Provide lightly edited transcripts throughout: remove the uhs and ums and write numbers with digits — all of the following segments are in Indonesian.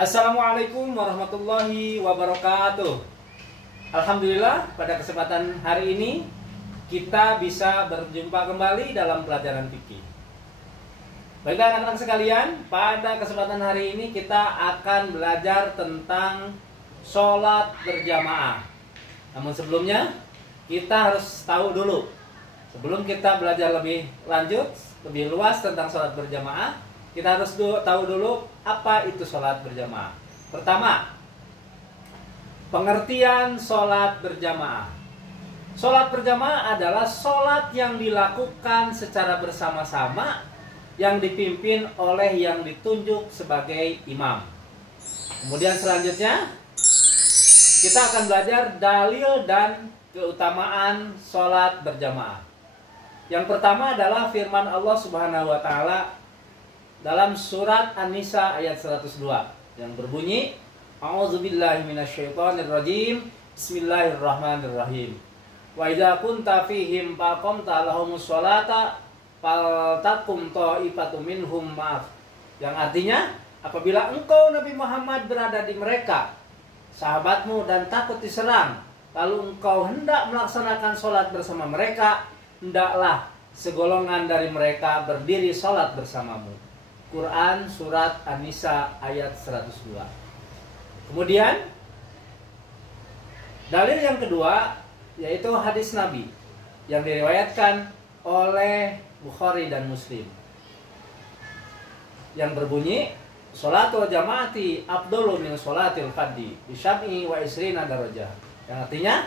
Assalamualaikum warahmatullahi wabarakatuh. Alhamdulillah, pada kesempatan hari ini kita bisa berjumpa kembali dalam pelajaran fikih. Baiklah anak-anak sekalian, pada kesempatan hari ini kita akan belajar tentang sholat berjamaah. Namun sebelumnya kita harus tahu dulu, sebelum kita belajar lebih lanjut, lebih luas tentang sholat berjamaah, kita harus tahu dulu apa itu sholat berjamaah. Pertama, pengertian sholat berjamaah. Sholat berjamaah adalah sholat yang dilakukan secara bersama-sama yang dipimpin oleh yang ditunjuk sebagai imam. Kemudian selanjutnya kita akan belajar dalil dan keutamaan sholat berjamaah. Yang pertama adalah firman Allah Subhanahu wa Ta'ala dalam surat An-Nisa ayat 102 yang berbunyi, A'udzubillahi minasyaitonirrajim, Bismillahirrahmanirrahim. Wa idza kunta fihim faqamta lahumus sholata faltakum ta'ifatum minhum ma'af. Yang artinya, apabila engkau Nabi Muhammad berada di mereka, sahabatmu, dan takut diserang, lalu engkau hendak melaksanakan sholat bersama mereka, hendaklah segolongan dari mereka berdiri sholat bersamamu. Quran surat An-Nisa ayat 102. Kemudian dalil yang kedua yaitu hadis Nabi yang diriwayatkan oleh Bukhari dan Muslim yang berbunyi, sholatul jamaati afdalu min sholatil fadhi bi syab'i wa isrina darajah. Yang artinya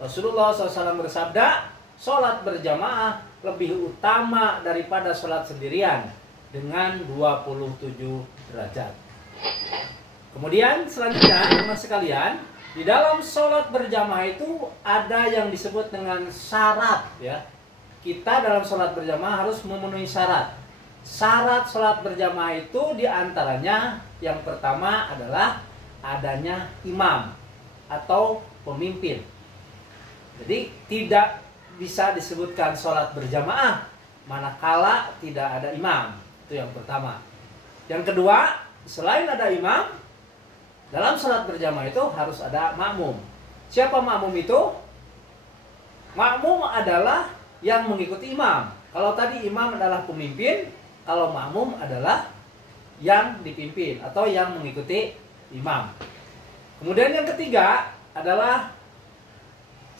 Rasulullah SAW bersabda, sholat berjamaah lebih utama daripada sholat sendirian dengan 27 derajat. Kemudian selanjutnya teman sekalian, di dalam sholat berjamaah itu ada yang disebut dengan syarat ya. Kita dalam sholat berjamaah harus memenuhi syarat. Syarat sholat berjamaah itu diantaranya yang pertama adalah adanya imam atau pemimpin. Jadi tidak bisa disebutkan sholat berjamaah manakala tidak ada imam. Itu yang pertama. Yang kedua, selain ada imam, dalam sholat berjamaah itu harus ada makmum. Siapa makmum itu? Makmum adalah yang mengikuti imam. Kalau tadi imam adalah pemimpin, kalau makmum adalah yang dipimpin atau yang mengikuti imam. Kemudian yang ketiga adalah,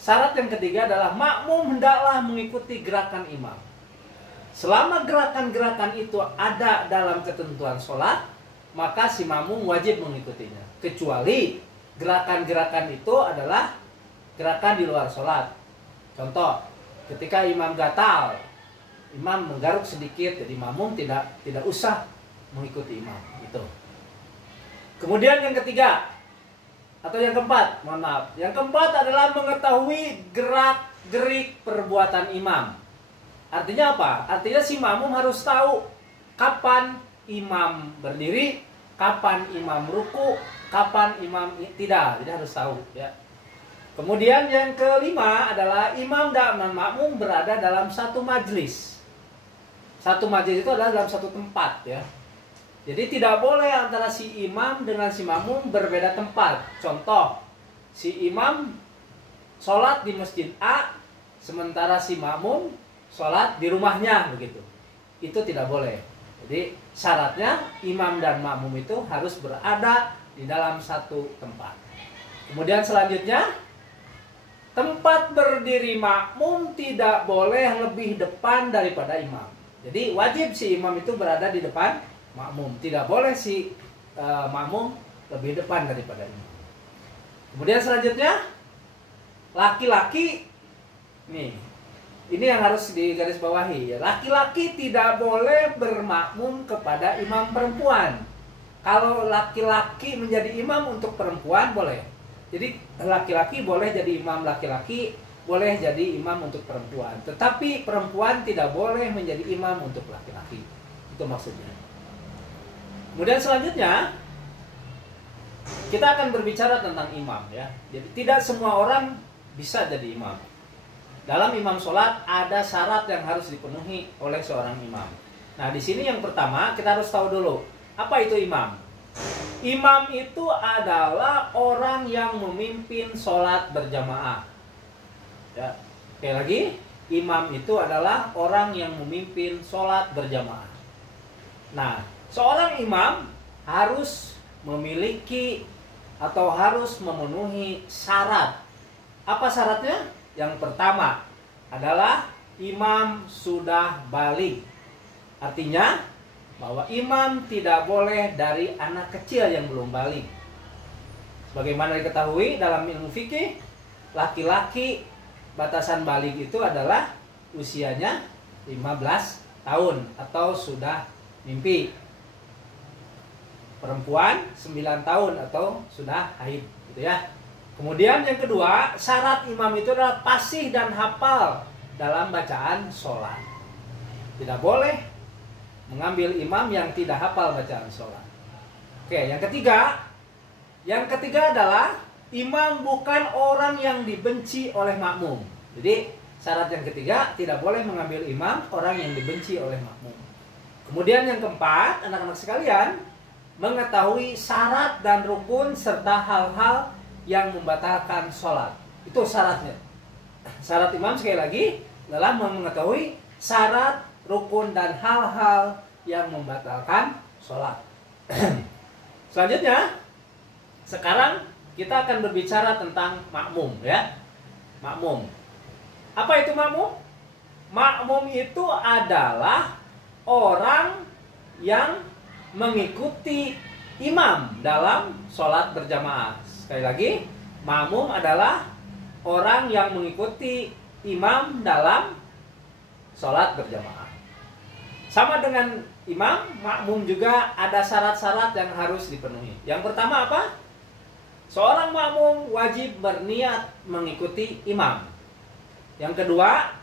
syarat yang ketiga adalah makmum hendaklah mengikuti gerakan imam. Selama gerakan-gerakan itu ada dalam ketentuan sholat, maka si makmum wajib mengikutinya. Kecuali gerakan-gerakan itu adalah gerakan di luar sholat. Contoh, ketika imam gatal, imam menggaruk sedikit, jadi makmum tidak usah mengikuti imam. Itu. Kemudian yang ketiga, atau yang keempat, mohon maaf. Yang keempat adalah mengetahui gerak-gerik perbuatan imam. Artinya apa? Artinya si makmum harus tahu kapan imam berdiri, kapan imam ruku, kapan imam tidak. Jadi harus tahu ya. Kemudian yang kelima adalah imam dan makmum berada dalam satu majlis. Satu majlis itu adalah dalam satu tempat ya. Jadi tidak boleh antara si imam dengan si makmum berbeda tempat. Contoh, si imam sholat di masjid A, sementara si makmum sholat di rumahnya begitu. Itu tidak boleh. Jadi syaratnya imam dan makmum itu harus berada di dalam satu tempat. Kemudian selanjutnya, tempat berdiri makmum tidak boleh lebih depan daripada imam. Jadi wajib si imam itu berada di depan makmum. Tidak boleh si makmum lebih depan daripada imam. Kemudian selanjutnya, laki-laki nih, ini yang harus digarisbawahi ya. Laki-laki tidak boleh bermakmum kepada imam perempuan. Kalau laki-laki menjadi imam untuk perempuan boleh. Jadi laki-laki boleh jadi imam laki-laki, boleh jadi imam untuk perempuan. Tetapi perempuan tidak boleh menjadi imam untuk laki-laki. Itu maksudnya. Kemudian selanjutnya kita akan berbicara tentang imam ya. Jadi tidak semua orang bisa jadi imam. Dalam imam sholat ada syarat yang harus dipenuhi oleh seorang imam. Nah di sini yang pertama kita harus tahu dulu apa itu imam. Imam itu adalah orang yang memimpin sholat berjamaah. Ya, sekali lagi, imam itu adalah orang yang memimpin sholat berjamaah. Nah, seorang imam harus memiliki atau harus memenuhi syarat. Apa syaratnya? Yang pertama adalah imam sudah baligh. Artinya bahwa imam tidak boleh dari anak kecil yang belum baligh. Sebagaimana diketahui dalam ilmu fikih, laki-laki batasan baligh itu adalah usianya 15 tahun atau sudah mimpi. Perempuan 9 tahun atau sudah haid, gitu ya. Kemudian yang kedua, syarat imam itu adalah fasih dan hafal dalam bacaan sholat. Tidak boleh mengambil imam yang tidak hafal bacaan sholat. Oke, yang ketiga adalah imam bukan orang yang dibenci oleh makmum. Jadi syarat yang ketiga, tidak boleh mengambil imam orang yang dibenci oleh makmum. Kemudian yang keempat, anak-anak sekalian, mengetahui syarat dan rukun serta hal-hal yang membatalkan sholat. Itu syaratnya. Syarat imam sekali lagi adalah mengetahui syarat, rukun, dan hal-hal yang membatalkan sholat. Selanjutnya, sekarang kita akan berbicara tentang makmum, ya. Makmum. Apa itu makmum? Makmum itu adalah orang yang mengikuti imam dalam sholat berjamaah. Sekali lagi, makmum adalah orang yang mengikuti imam dalam sholat berjamaah. Sama dengan imam, makmum juga ada syarat-syarat yang harus dipenuhi. Yang pertama apa? Seorang makmum wajib berniat mengikuti imam. Yang kedua,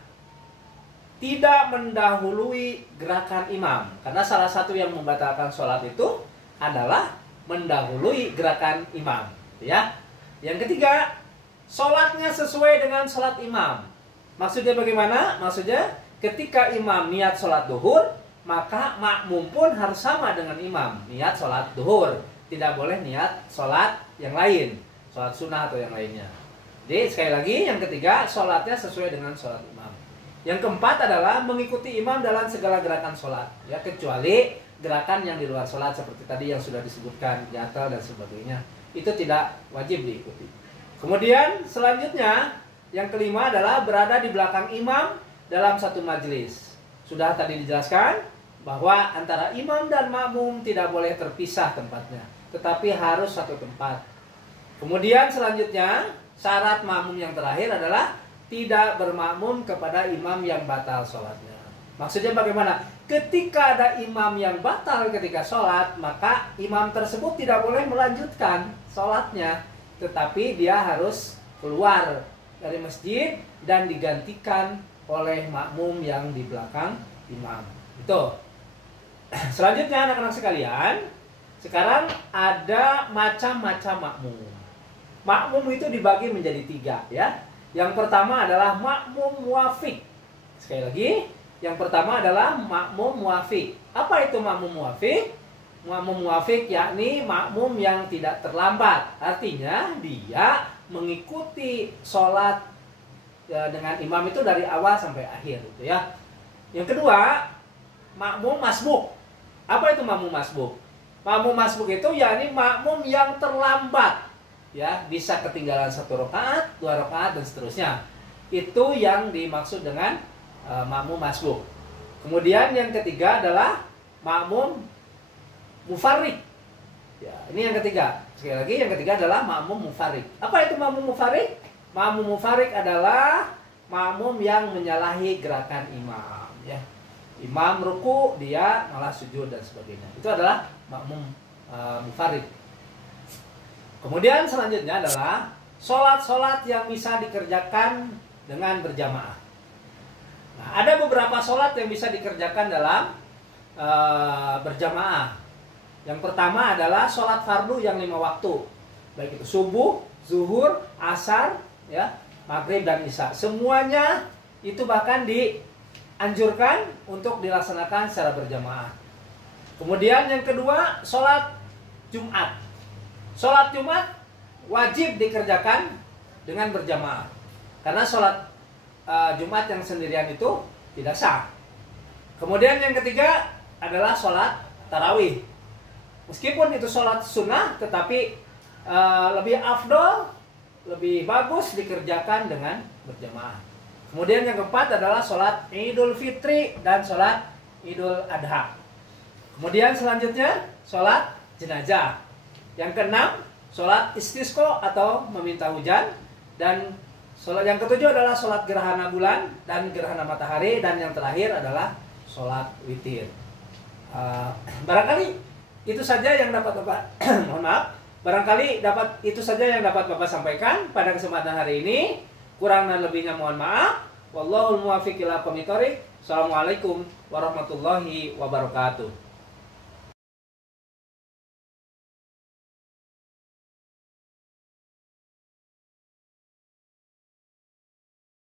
tidak mendahului gerakan imam. Karena salah satu yang membatalkan sholat itu adalah mendahului gerakan imam, ya. Yang ketiga, sholatnya sesuai dengan sholat imam. Maksudnya bagaimana? Maksudnya ketika imam niat sholat duhur, maka makmum pun harus sama dengan imam, niat sholat duhur. Tidak boleh niat sholat yang lain, sholat sunnah atau yang lainnya. Jadi sekali lagi, yang ketiga, sholatnya sesuai dengan sholat imam. Yang keempat adalah mengikuti imam dalam segala gerakan sholat, ya, kecuali gerakan yang di luar sholat seperti tadi yang sudah disebutkan, nyatel dan sebagainya, itu tidak wajib diikuti. Kemudian selanjutnya, yang kelima adalah berada di belakang imam dalam satu majelis. Sudah tadi dijelaskan bahwa antara imam dan makmum tidak boleh terpisah tempatnya, tetapi harus satu tempat. Kemudian selanjutnya, syarat makmum yang terakhir adalah tidak bermakmum kepada imam yang batal sholatnya. Maksudnya bagaimana? Ketika ada imam yang batal ketika sholat, maka imam tersebut tidak boleh melanjutkan sholatnya, tetapi dia harus keluar dari masjid dan digantikan oleh makmum yang di belakang imam. Itu. Selanjutnya anak-anak sekalian, sekarang ada macam-macam makmum. Makmum itu dibagi menjadi 3, ya. Yang pertama adalah makmum muwafiq. Sekali lagi, yang pertama adalah makmum muwafiq. Apa itu makmum muwafiq? Makmum muwafiq yakni makmum yang tidak terlambat. Artinya dia mengikuti sholat ya, dengan imam itu dari awal sampai akhir, gitu ya. Yang kedua, makmum masbuk. Apa itu makmum masbuk? Makmum masbuk itu yakni makmum yang terlambat. Ya, bisa ketinggalan 1 rakaat, 2 rakaat dan seterusnya. Itu yang dimaksud dengan makmum masbuk. Kemudian yang ketiga adalah makmum mufarrid. Ya, ini yang ketiga. Sekali lagi, yang ketiga adalah makmum mufarrid. Apa itu makmum mufarrid? Makmum mufarrid adalah makmum yang menyalahi gerakan imam, ya. Imam ruku, dia malah sujud dan sebagainya. Itu adalah makmum mufarrid. Kemudian selanjutnya adalah sholat-sholat yang bisa dikerjakan dengan berjamaah. Nah, ada beberapa sholat yang bisa dikerjakan dalam berjamaah. Yang pertama adalah sholat fardu yang 5 waktu, baik itu subuh, zuhur, asar, ya, maghrib dan isya. Semuanya itu bahkan dianjurkan untuk dilaksanakan secara berjamaah. Kemudian yang kedua, sholat Jumat. Sholat Jumat wajib dikerjakan dengan berjamaah. Karena sholat Jumat yang sendirian itu tidak sah. Kemudian yang ketiga adalah sholat tarawih. Meskipun itu sholat sunnah, tetapi lebih afdol, lebih bagus dikerjakan dengan berjamaah. Kemudian yang keempat adalah sholat Idul Fitri dan sholat Idul Adha. Kemudian selanjutnya sholat jenazah. Yang keenam sholat istisqa atau meminta hujan. Dan sholat yang ketujuh adalah sholat gerhana bulan dan gerhana matahari. Dan yang terakhir adalah sholat witir. Barangkali itu saja yang dapat Bapak mohon maaf. Barangkali itu saja yang dapat Bapak sampaikan pada kesempatan hari ini. Kurang dan lebihnya mohon maaf. Wallahul muwaffiq ila aqwamit thoriq. Assalamualaikum warahmatullahi wabarakatuh.